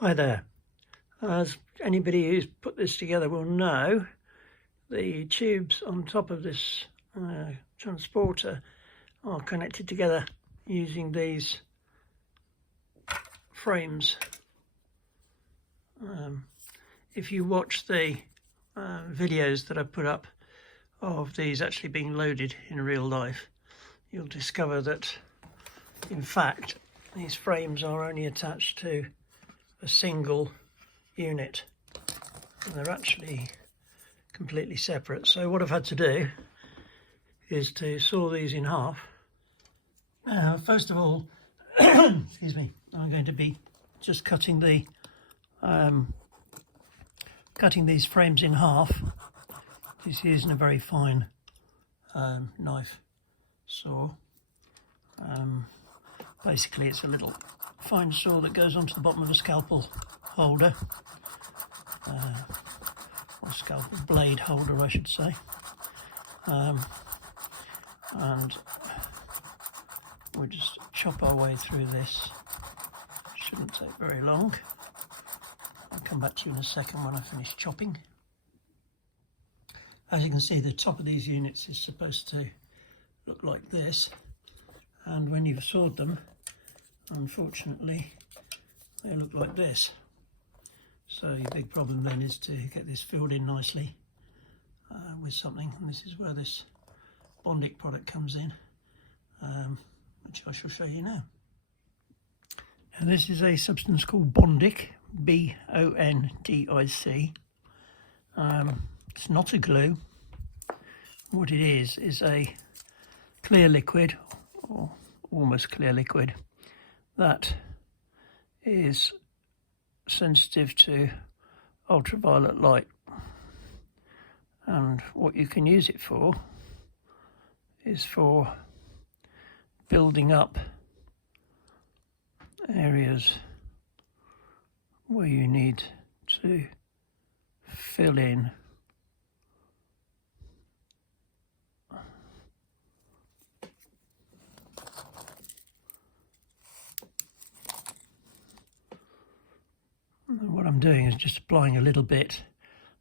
Hi there. As anybody who's put this together will know, the tubes on top of this transporter are connected together using these frames. If you watch the videos that I put up of these actually being loaded in real life, you'll discover that in fact these frames are only attached to a single unit and they're actually completely separate. So what I've had to do is to saw these in half. First of all, excuse me, I'm going to be just cutting these frames in half, just using a very fine knife saw. Basically it's a little fine saw that goes onto the bottom of a scalpel holder, or scalpel blade holder I should say, and we'll just chop our way through this. Shouldn't take very long. I'll come back to you in a second when I finish chopping. As you can see, the top of these units is supposed to look like this, and when you've sawed them, unfortunately they look like this. So your big problem then is to get this filled in nicely with something, and this is where this Bondic product comes in, which I shall show you now. And this is a substance called Bondic, B-O-N-D-I-C. It's not a glue. What it is a clear liquid, or almost clear liquid, that is sensitive to ultraviolet light. And what you can use it for is for building up areas where you need to fill in what I'm doing is just applying a little bit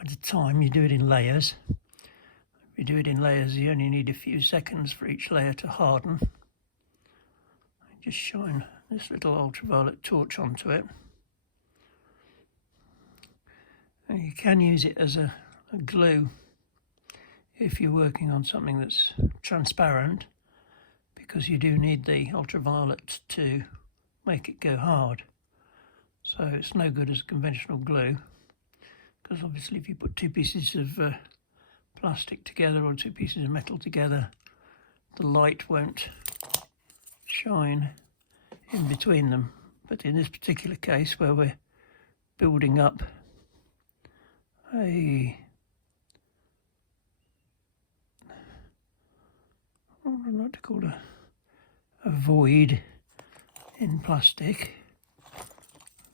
at a time. You do it in layers. If you do it in layers, you only need a few seconds for each layer to harden. Just shine this little ultraviolet torch onto it. And you can use it as a glue if you're working on something that's transparent, because you do need the ultraviolet to make it go hard. So it's no good as conventional glue, because obviously if you put two pieces of plastic together or two pieces of metal together, the light won't shine in between them. But in this particular case, where we're building up a, what I'd like to call a void in plastic,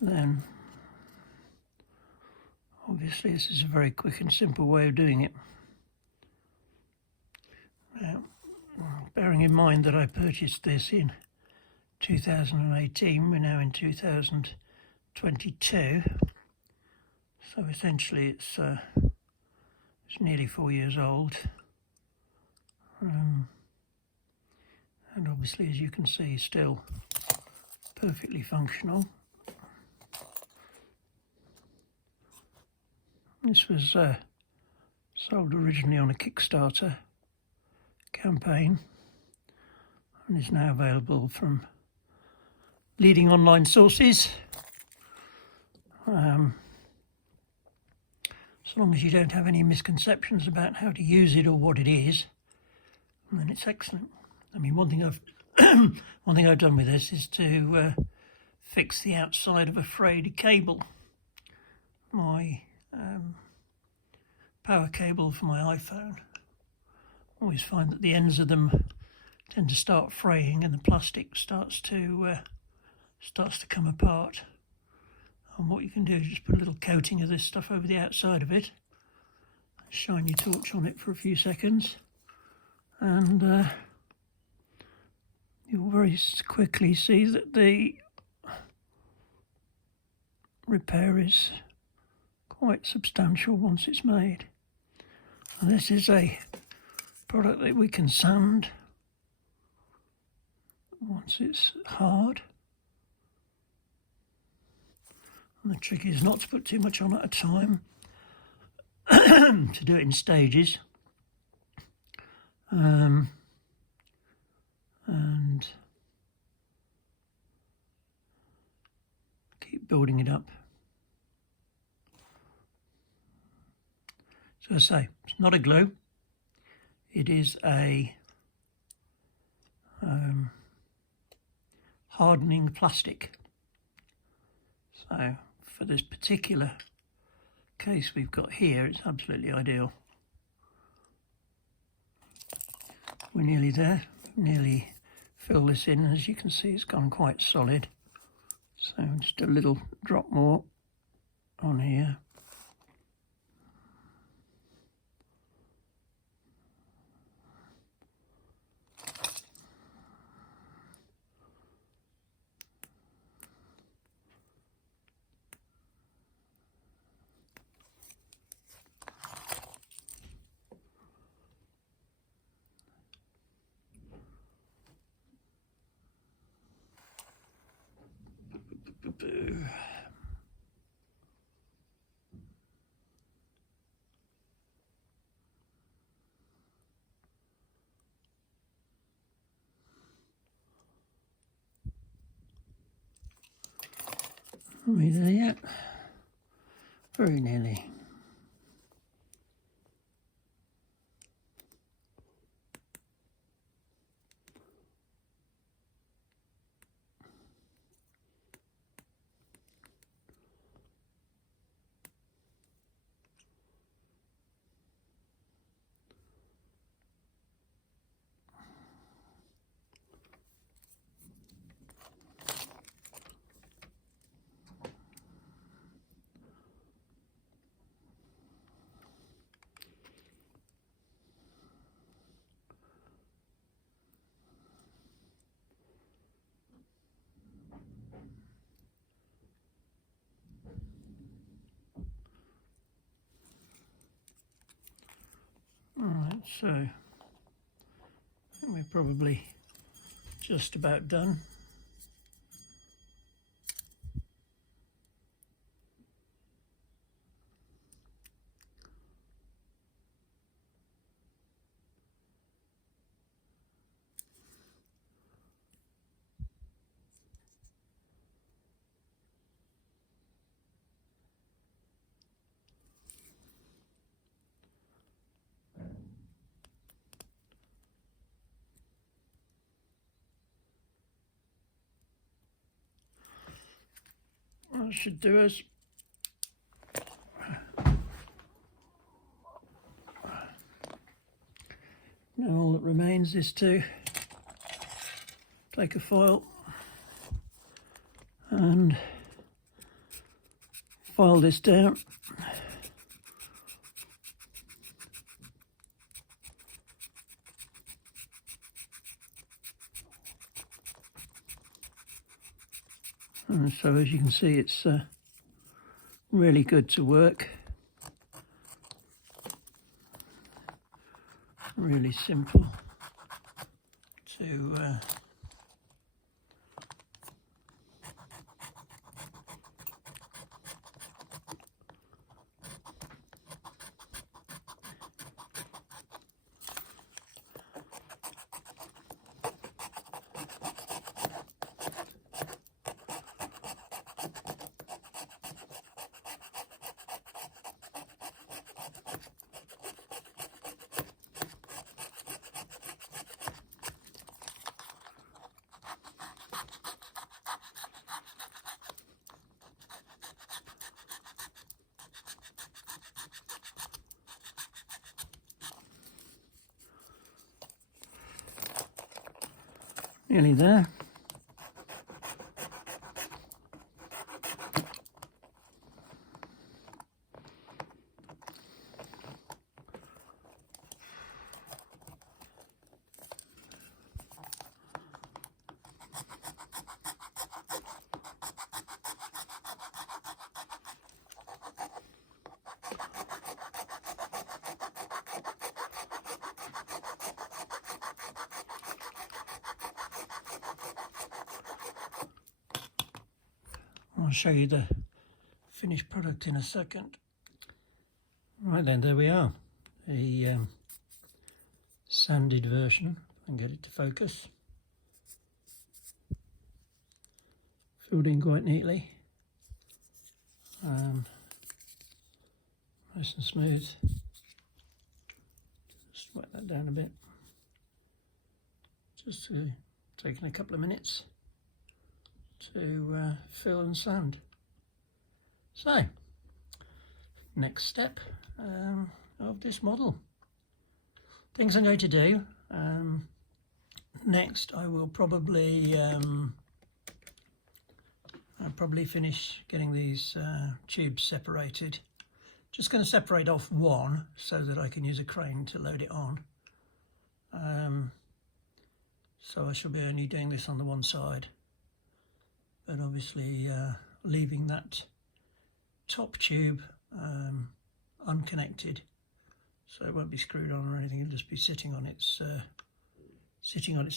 then obviously this is a very quick and simple way of doing it. Now, bearing in mind that I purchased this in 2018, we're now in 2022, so essentially it's nearly 4 years old, and obviously, as you can see, still perfectly functional. This was sold originally on a Kickstarter campaign and is now available from leading online sources. So long as you don't have any misconceptions about how to use it or what it is, then it's excellent. I mean, one thing I've done with this is to fix the outside of a frayed cable. My power cable for my iPhone. I always find that the ends of them tend to start fraying and the plastic starts to come apart. And what you can do is just put a little coating of this stuff over the outside of it, shine your torch on it for a few seconds, and you'll very quickly see that the repair is quite substantial once it's made. And this is a product that we can sand once it's hard. And the trick is not to put too much on at a time, to do it in stages. And keep building it up. So I say, it's not a glue, it is a hardening plastic. So for this particular case we've got here, it's absolutely ideal. We're nearly there, nearly fill this in. As you can see, it's gone quite solid. So just a little drop more on here. Are we there yet? Very nearly. Alright, so I think we're probably just about done. That should do us. Now all that remains is to take a file and file this down. And so as you can see, it's really good to work. Really simple to nearly there. I'll show you the finished product in a second. Right then, there we are. The sanded version. I can get it to focus. Filled in quite neatly. Nice and smooth. Just wet that down a bit. Just taking a couple of minutes to fill and sand. So, next step of this model. Things I'm going to do. Next, I will probably finish getting these tubes separated. Just going to separate off one so that I can use a crane to load it on. So I shall be only doing this on the one side, but obviously leaving that top tube unconnected, so it won't be screwed on or anything. It'll just be sitting on its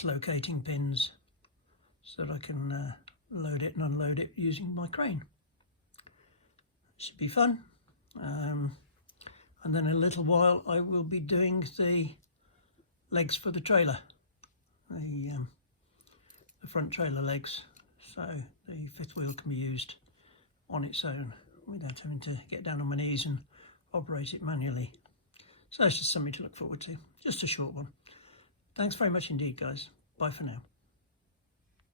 locating pins, so that I can load it and unload it using my crane. Should be fun. And then in a little while I will be doing the legs for the trailer, the front trailer legs, so the fifth wheel can be used on its own without having to get down on my knees and operate it manually. So it's just something to look forward to. Just a short one. Thanks very much indeed, guys. Bye for now.